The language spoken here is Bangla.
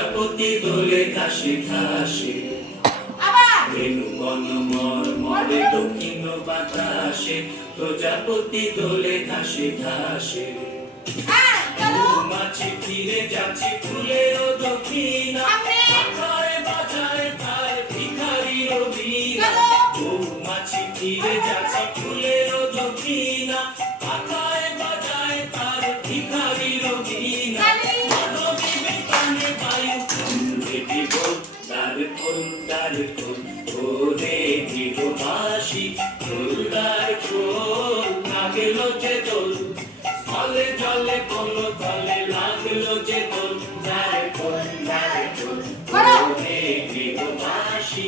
প্রজাপতি দোলে ঘাসে ঘাসে রেণু বন মরে দক্ষিণ বাতাসে প্রজাপতি দোলে ঘাসে ঘাসে মৌমাছি ফিরে যাচ্ছে ফুলের দক্ষিণা আকারে বাজায় তার ভিখারির বীণা মৌমাছি ফিরে যাচ্ছে ফুলের দক্ষিণা আকারে বাজায় তার ভিখারির বীণা মাধবী বেতানে বায়ু ফুলটি বল তার ফুল ওরে গৃহবাসী ফুলদার ফুল লাগলো যে দোল স্থলে জলে কোন তলে লাগলো যে দোল ওরে গৃহবাসী